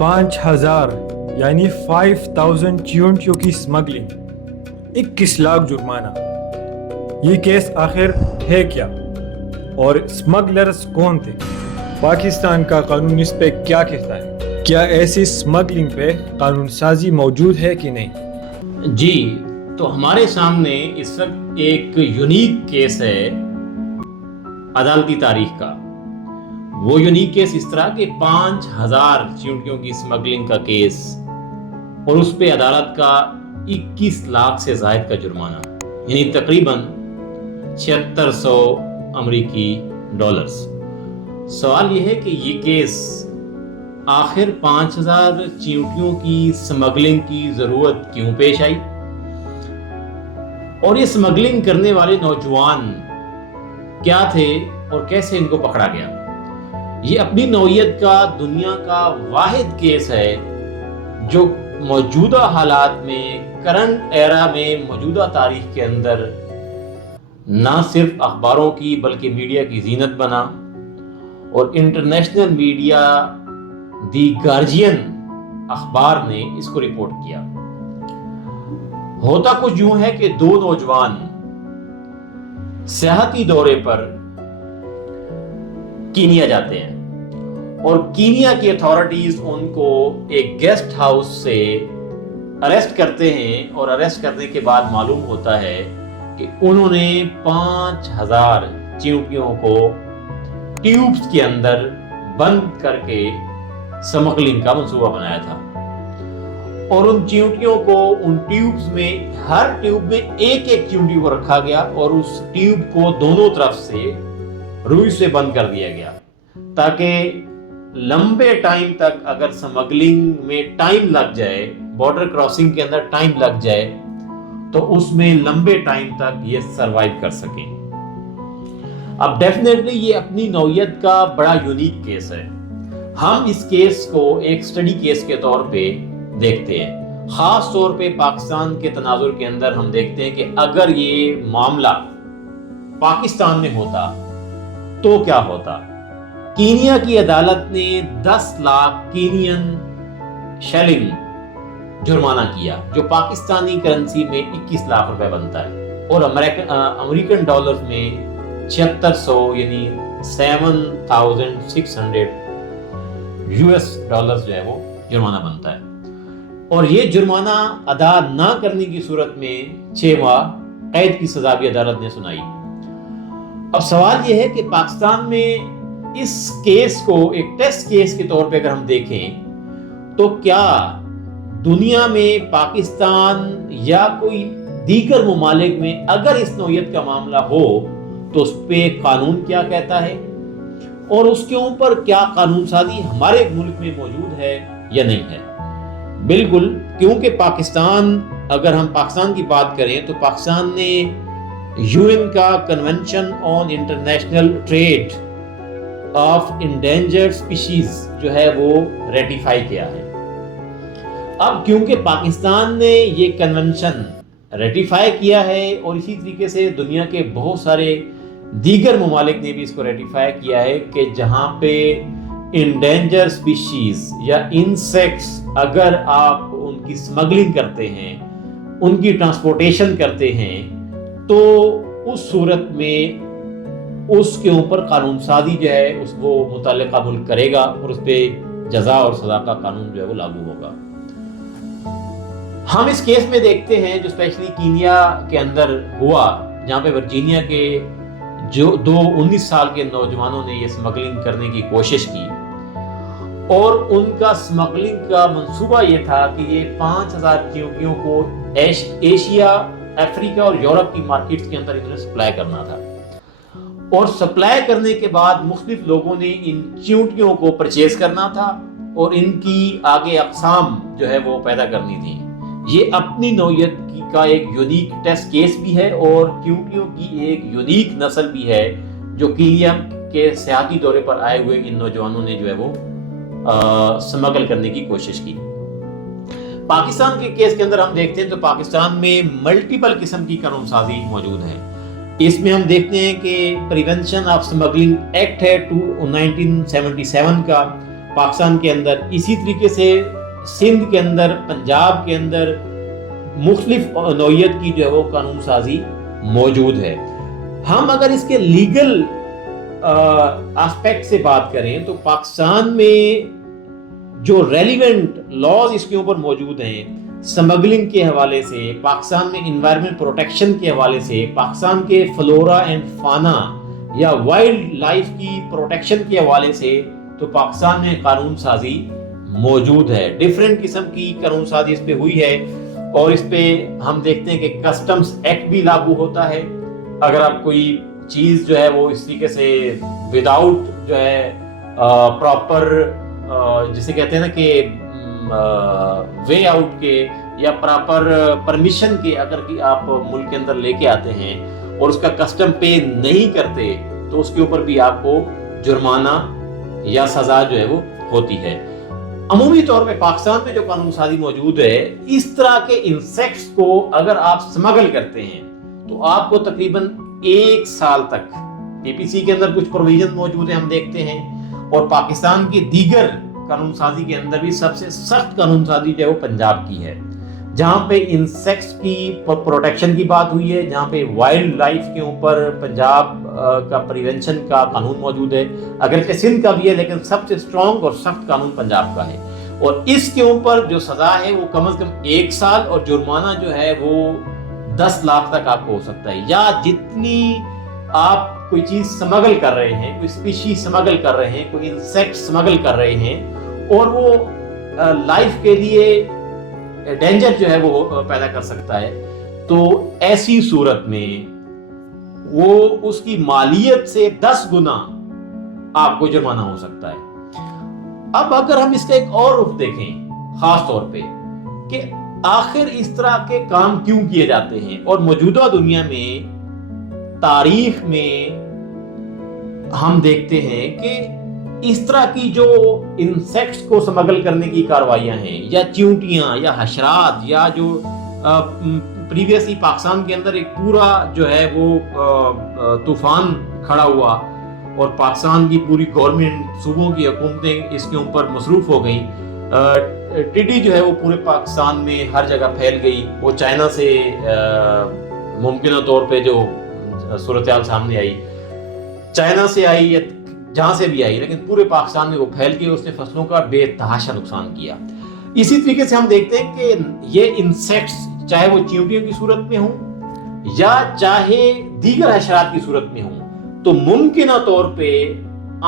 5,000 یعنی 5,000 چیونٹیوں کی اسمگلنگ، 21 لاکھ جرمانہ۔ یہ کیس آخر ہے کیا اور اسمگلرز کون تھے؟ پاکستان کا قانون اس پہ کیا کہتا ہے؟ کیا ایسی اسمگلنگ پہ قانون سازی موجود ہے کہ نہیں؟ جی، تو ہمارے سامنے اس وقت ایک یونیک کیس ہے عدالتی تاریخ کا۔ وہ یونیک کیس اس طرح کہ 5,000 چیونٹیوں کی اسمگلنگ کا کیس اور اس پہ عدالت کا 21 لاکھ سے زائد کا جرمانہ، یعنی تقریباً 7600 امریکی ڈالرز۔ سوال یہ ہے کہ یہ کیس آخر 5,000 چیونٹیوں کی اسمگلنگ کی ضرورت کیوں پیش آئی، اور یہ اسمگلنگ کرنے والے نوجوان کیا تھے اور کیسے ان کو پکڑا گیا؟ یہ اپنی نوعیت کا دنیا کا واحد کیس ہے جو موجودہ حالات میں، کرنٹ ایرا میں، موجودہ تاریخ کے اندر نہ صرف اخباروں کی بلکہ میڈیا کی زینت بنا، اور انٹرنیشنل میڈیا، دی گارجین اخبار نے اس کو رپورٹ کیا۔ ہوتا کچھ یوں ہے کہ دو نوجوان سیاحتی دورے پر کینیا جاتے ہیں، اور کینیا کی اتھارٹیز ان کو ایک گیسٹ ہاؤس سے اریسٹ کرتے ہیں، اور اریسٹ کرنے کے بعد معلوم ہوتا ہے کہ انہوں نے 5,000 چیونٹیوں کو ٹیوبز کے اندر بند کر کے اسمگلنگ کا منصوبہ بنایا تھا، اور ان چیونٹیوں کو ان ٹیوبز میں، ہر ٹیوب میں ایک ایک چیونٹی کو رکھا گیا، اور اس ٹیوب کو دونوں طرف سے روئی سے بند کر دیا گیا تاکہ لمبے ٹائم تک اگر اسمگلنگ میں ٹائم لگ جائے، بارڈر کراسنگ کے اندر ٹائم لگ جائے، تو اس میں لمبے ٹائم تک یہ سروائیو کر سکیں۔ اب ڈیفینیٹلی یہ اپنی نوعیت کا بڑا یونیک کیس ہے۔ ہم اس کیس کو ایک سٹڈی کیس کے طور پہ دیکھتے ہیں، خاص طور پہ پاکستان کے تناظر کے اندر ہم دیکھتے ہیں کہ اگر یہ معاملہ پاکستان میں ہوتا تو کیا ہوتا۔ کینیا کی عدالت نے 10 لاکھ کینین شیلنگ جرمانہ کیا، جو پاکستانی کرنسی میں 21 لاکھ روپے بنتا ہے، اور امریکن ڈالر میں 7600 یعنی 7,600 US ڈالرز جو ہے وہ جرمانہ بنتا ہے، اور یہ جرمانہ ادا نہ کرنے کی صورت میں 6 ماہ قید کی سزا بھی عدالت نے سنائی۔ اب سوال یہ ہے کہ پاکستان میں اس کیس کو ایک ٹیسٹ کیس کے طور پہ اگر ہم دیکھیں تو کیا دنیا میں پاکستان یا کوئی دیگر ممالک میں اگر اس نوعیت کا معاملہ ہو تو اس پہ قانون کیا کہتا ہے، اور اس کے اوپر کیا قانون سازی ہمارے ملک میں موجود ہے یا نہیں ہے؟ بالکل، کیونکہ پاکستان، اگر ہم پاکستان کی بات کریں تو پاکستان نے UN کا convention on international trade of endangered species جو ہے وہ ریٹیفائی کیا ہے۔ اب کیونکہ پاکستان نے یہ کنونشن ریٹیفائی کیا ہے، اور اسی طریقے سے دنیا کے بہت سارے دیگر ممالک نے بھی اس کو ریٹیفائی کیا ہے کہ جہاں پہ انڈینجر اسپیشیز یا انسیکٹس اگر آپ ان کی اسمگلنگ کرتے ہیں، ان کی ٹرانسپورٹیشن کرتے ہیں، تو اس صورت میں اس کے اوپر قانون سازی جو ہے اس کو متعلقہ ملک کرے گا، اور اس پہ جزا اور سزا کا قانون جو ہے وہ لاگو ہوگا۔ ہم اس کیس میں دیکھتے ہیں جو اسپیشلی کینیا کے اندر ہوا، جہاں پہ ورجینیا کے جو 19 سال کے نوجوانوں نے یہ اسمگلنگ کرنے کی کوشش کی، اور ان کا اسمگلنگ کا منصوبہ یہ تھا کہ یہ 5,000 چیونٹیوں کو ایشیا، افریقہ اور یورپ کی مارکیٹس کے اندر انہوں نے سپلائی کرنا تھا، اور سپلائی کرنے کے بعد مختلف لوگوں نے ان چیونٹیوں کو پرچیز کرنا تھا، اور ان کی آگے اقسام جو ہے وہ پیدا کرنی تھی۔ یہ اپنی نوعیت کا ایک یونیک ٹیسٹ کیس بھی ہے، اور چیونٹیوں کی ایک یونیک نسل بھی ہے جو کینیا کے سیاحتی دورے پر آئے ہوئے ان نوجوانوں نے جو ہے وہ سمگل کرنے کی کوشش کی۔ پاکستان کے کیس کے اندر ہم دیکھتے ہیں تو پاکستان میں ملٹیپل قسم کی قانون سازی موجود ہے۔ اس میں ہم دیکھتے ہیں کہ پریونشن آف اسمگلنگ ایکٹ ہے 1977 کا، पाकिस्तान के अंदर, इसी तरीके से सिंध के अंदर, पंजाब के अंदर मुख्तलिफ नौइयत की जो है वो कानून साजी मौजूद है। हम अगर इसके लीगल एस्पेक्ट से बात करें तो पाकिस्तान में जो रेलिवेंट लॉज इसके ऊपर मौजूद हैं, स्मगलिंग के हवाले से, पाकिस्तान में इन्वायरमेंट प्रोटेक्शन के हवाले से, पाकिस्तान के फ्लोरा एंड फाना या वाइल्ड लाइफ की प्रोटेक्शन के हवाले से, तो पाकिस्तान में कानून साजी मौजूद है। डिफरेंट किस्म की कानून साजी इस पे हुई है और इस पे हम देखते हैं कि कस्टम्स एक्ट भी लागू होता है। अगर आप कोई चीज जो है वो इस तरीके से विदाउट जो है प्रॉपर जिसे कहते हैं ना कि वे आउट के या प्रॉपर परमिशन के अगर कि आप मुल्क के अंदर लेके आते हैं और उसका कस्टम पे नहीं करते तो उसके ऊपर भी आपको जुर्माना या सजा जो है वो होती है। अमूमी तौर पे पाकिस्तान में जो कानून साजी मौजूद है, इस तरह के इंसेक्ट्स को अगर आप स्मगल करते हैं तो आपको तकरीबन 1 साल तक, पीपीसी के अंदर कुछ प्रोविजन मौजूद है हम देखते हैं, और पाकिस्तान की दीगर कानून साजी के अंदर भी सबसे सख्त कानून साजी जो है वो पंजाब की है, जहां पे इंसेक्ट्स की प्रोटेक्शन की बात हुई है, जहां पे वाइल्ड लाइफ के ऊपर पंजाब का प्रिवेंशन का कानून मौजूद है। अगर सिंध का भी है लेकिन सबसे स्ट्रॉन्ग और सख्त कानून पंजाब का है, और इसके ऊपर जो सजा है वो कम से कम 1 साल और जुर्माना जो है वो 10 लाख तक आपको हो सकता है। या जितनी आप कोई चीज स्मगल कर रहे हैं, कोई स्पीशीज स्मगल कर रहे हैं, कोई इंसेक्ट स्मगल कर रहे हैं और वो लाइफ के लिए डेंजर जो है वो पैदा कर सकता है, तो ऐसी सूरत में वो उसकी मालियत से 10 गुना आपको जुर्माना हो सकता है। अब अगर हम इसका एक और रुख देखें खास तौर पे कि आखिर इस तरह के काम क्यों किए जाते हैं, और मौजूदा दुनिया में तारीख में हम देखते हैं कि इस तरह की जो इंसेक्ट्स को स्मगल करने की कार्रवाइयां हैं, या चींटियां या हशरात, या जो प्रीवियसली पाकिस्तान के अंदर एक पूरा जो है वो तूफान खड़ा हुआ और पाकिस्तान की पूरी गवर्नमेंट, सूबों की हुकूमतें इसके ऊपर मसरूफ हो गई। टिड्डी जो है वो पूरे पाकिस्तान में हर जगह फैल गई। वो चाइना से मुमकिन तौर पे जो सूरत-ए-हाल सामने आई, चाइना से आई या जहां से भी आई, लेकिन पूरे पाकिस्तान में वो फैल गई, उसने फसलों का बेतहाशा नुकसान किया। इसी तरीके से हम देखते हैं कि ये इंसेक्ट्स चाहे वो चींटियों की सूरत में हों या चाहे दीगर हशरात की सूरत में हों, तो मुमकिन तौर पे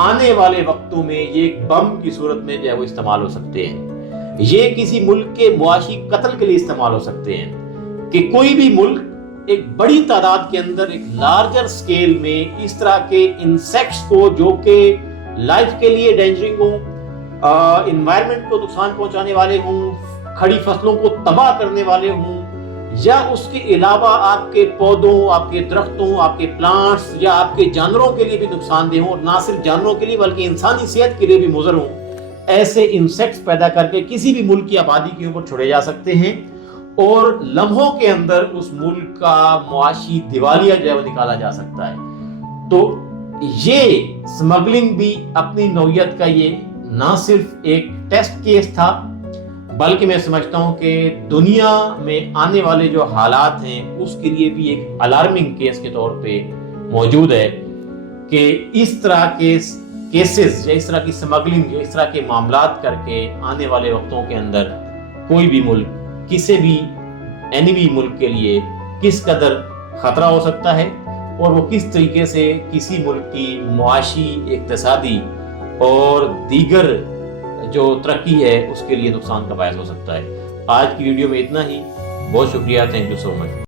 आने वाले वक्तों में ये एक बम की सूरत में जो है वो इस्तेमाल हो सकते हैं। ये किसी मुल्क के मुआशी कत्ल के लिए इस्तेमाल हो सकते हैं कि कोई भी मुल्क एक बड़ी तादाद के अंदर एक लार्जर स्केल में इस तरह के इंसेक्ट्स को, जो कि लाइफ के लिए डेंजरिंग हो, इन्वायरमेंट को नुकसान पहुंचाने वाले हों, खड़ी फसलों को तबाह करने वाले हों, या उसके अलावा आपके पौधों, आपके दरख्तों, आपके प्लांट्स या आपके जानवरों के लिए भी नुकसानदेह हों, और ना सिर्फ जानवरों के लिए बल्कि इंसानी सेहत के लिए भी मुज़र हों, ऐसे इंसेक्ट्स पैदा करके किसी भी मुल्क की आबादी के ऊपर छोड़े जा सकते हैं और लम्हों के अंदर उस मुल्क का मुआशी दिवालिया जो है वो निकाला जा सकता है। तो ये स्मगलिंग भी अपनी नौयत का ये ना सिर्फ एक टेस्ट केस था, बल्कि मैं समझता हूं कि दुनिया में आने वाले जो हालात हैं उसके लिए भी एक अलार्मिंग केस के तौर पे मौजूद है कि इस तरह के केसेस या इस तरह की स्मगलिंग या इस तरह के मामलात करके आने वाले वक्तों के अंदर कोई भी मुल्क किसी भी एनिमी मुल्क के लिए किस कदर खतरा हो सकता है और वो किस तरीके से किसी मुल्क की मुआशी, इक्तिसादी और दीगर जो तरक्की है उसके लिए नुकसान का बायस हो सकता है। आज की वीडियो में इतना ही। बहुत शुक्रिया, थैंक यू सो मच।